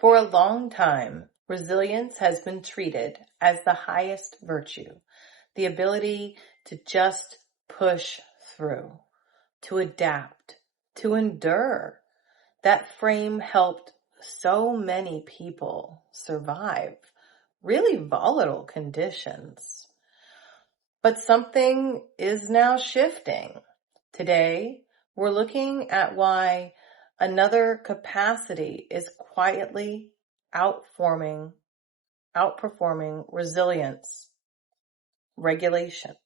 For a long time, resilience has been treated as the highest virtue, the ability to just push through, to adapt, to endure. That frame helped so many people survive really volatile conditions. But something is now shifting. Today, we're looking at why another capacity is quietly outperforming resilience, regulation.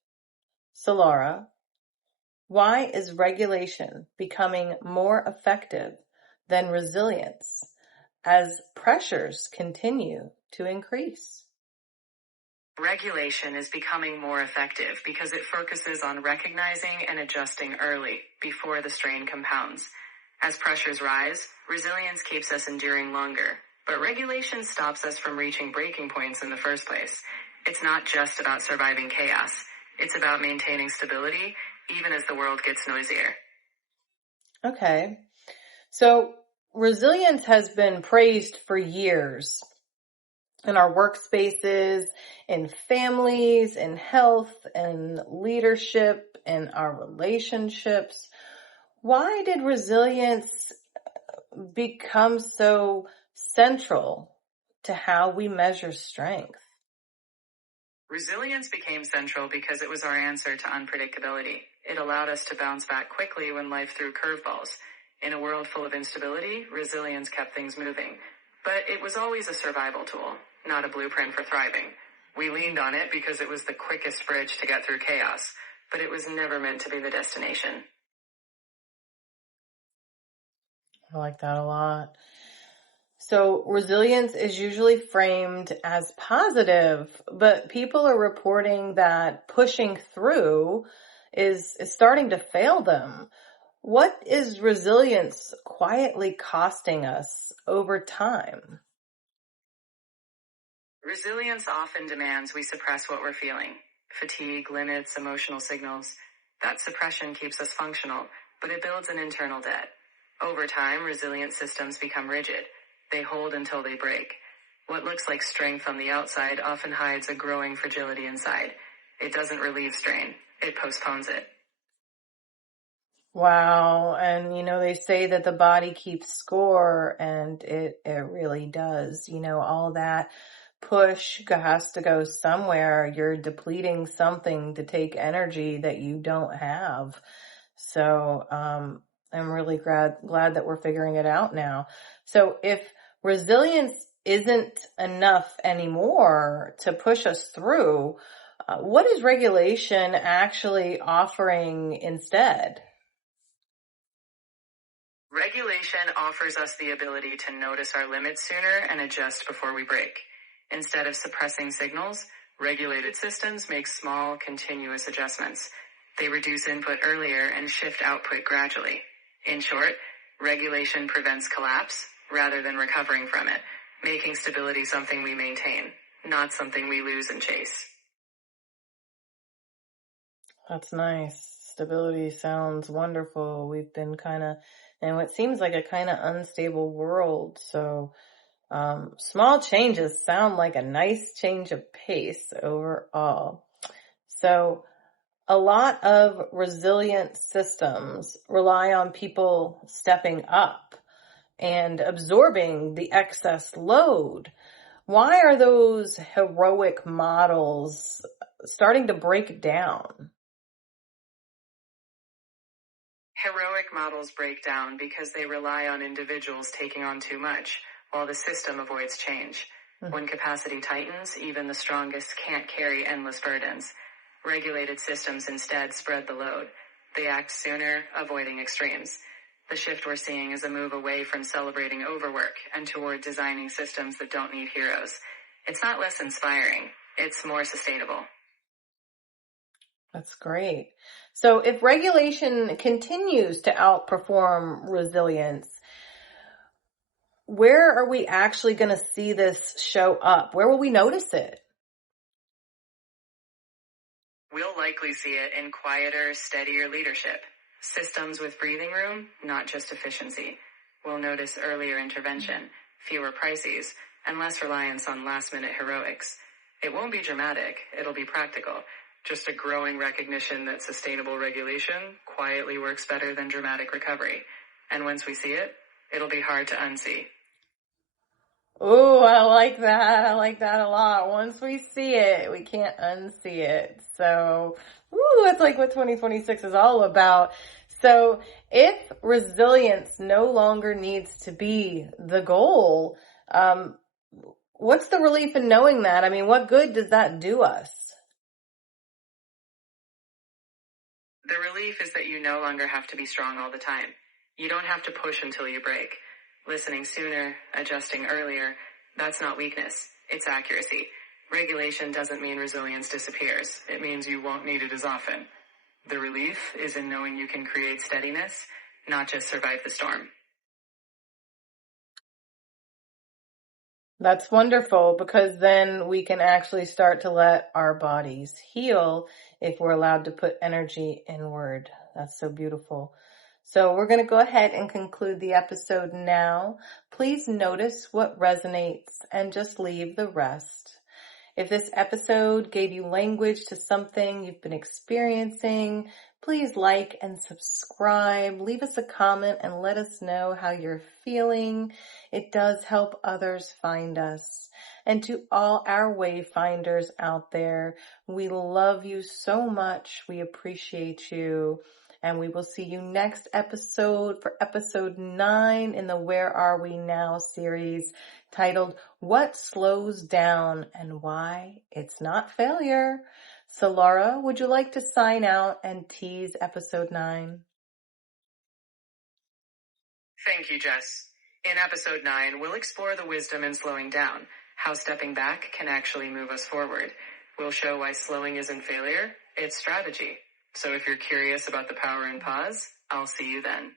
So Laura, why is regulation becoming more effective than resilience as pressures continue to increase? Regulation is becoming more effective because it focuses on recognizing and adjusting early, before the strain compounds. As pressures rise, resilience keeps us enduring longer, but regulation stops us from reaching breaking points in the first place. It's not just about surviving chaos. It's about maintaining stability, even as the world gets noisier. Okay. So resilience has been praised for years in our workspaces, in families, in health, in leadership, in our relationships. Why did resilience become so central to how we measure strength? Resilience became central because it was our answer to unpredictability. It allowed us to bounce back quickly when life threw curveballs. In a world full of instability, resilience kept things moving. But it was always a survival tool, not a blueprint for thriving. We leaned on it because it was the quickest bridge to get through chaos, but it was never meant to be the destination. I like that a lot. So resilience is usually framed as positive, but people are reporting that pushing through is starting to fail them. What is resilience quietly costing us over time? Resilience often demands we suppress what we're feeling. Fatigue limits emotional signals. That suppression keeps us functional, but it builds an internal debt. Over time, resilient systems become rigid. They hold until they break. What looks like strength on the outside often hides a growing fragility inside. It doesn't relieve strain. It postpones it. Wow. And, they say that the body keeps score, and it really does. All that push has to go somewhere. You're depleting something to take energy that you don't have. So, I'm really glad that we're figuring it out now. So if resilience isn't enough anymore to push us through, what is regulation actually offering instead? Regulation offers us the ability to notice our limits sooner and adjust before we break. Instead of suppressing signals, regulated systems make small, continuous adjustments. They reduce input earlier and shift output gradually. In short, regulation prevents collapse rather than recovering from it, making stability something we maintain, not something we lose and chase. That's nice. Stability sounds wonderful. We've been in what seems like a kind of unstable world. So, small changes sound like a nice change of pace overall. So, a lot of resilient systems rely on people stepping up and absorbing the excess load. Why are those heroic models starting to break down? Heroic models break down because they rely on individuals taking on too much, while the system avoids change. When capacity tightens, even the strongest can't carry endless burdens. Regulated systems instead spread the load. They act sooner, avoiding extremes. The shift we're seeing is a move away from celebrating overwork and toward designing systems that don't need heroes. It's not less inspiring, it's more sustainable. That's great. So if regulation continues to outperform resilience, where are we actually going to see this show up? Where will we notice it? We'll likely see it in quieter, steadier leadership. Systems with breathing room, not just efficiency. We'll notice earlier intervention, fewer crises, and less reliance on last-minute heroics. It won't be dramatic, it'll be practical. Just a growing recognition that sustainable regulation quietly works better than dramatic recovery. And once we see it, it'll be hard to unsee. Ooh, I like that. I like that a lot. Once we see it, we can't unsee it. So, ooh, it's like what 2026 is all about. So, if resilience no longer needs to be the goal, what's the relief in knowing that? I mean, what good does that do us? The relief is that you no longer have to be strong all the time. You don't have to push until you break. Listening sooner, adjusting earlier, that's not weakness, it's accuracy. Regulation doesn't mean resilience disappears. It means you won't need it as often. The relief is in knowing you can create steadiness, not just survive the storm. That's wonderful, because then we can actually start to let our bodies heal if we're allowed to put energy inward. That's so beautiful. So we're going to go ahead and conclude the episode now. Please notice what resonates and just leave the rest. If this episode gave you language to something you've been experiencing, please like and subscribe. Leave us a comment and let us know how you're feeling. It does help others find us. And to all our wayfinders out there, we love you so much. We appreciate you. And we will see you next episode for episode 9 in the Where Are We Now series, titled What Slows Down and Why It's Not Failure. So Laura, would you like to sign out and tease episode 9? Thank you, Jess. In episode 9, we'll explore the wisdom in slowing down, how stepping back can actually move us forward. We'll show why slowing isn't failure, it's strategy. So if you're curious about the power in pause, I'll see you then.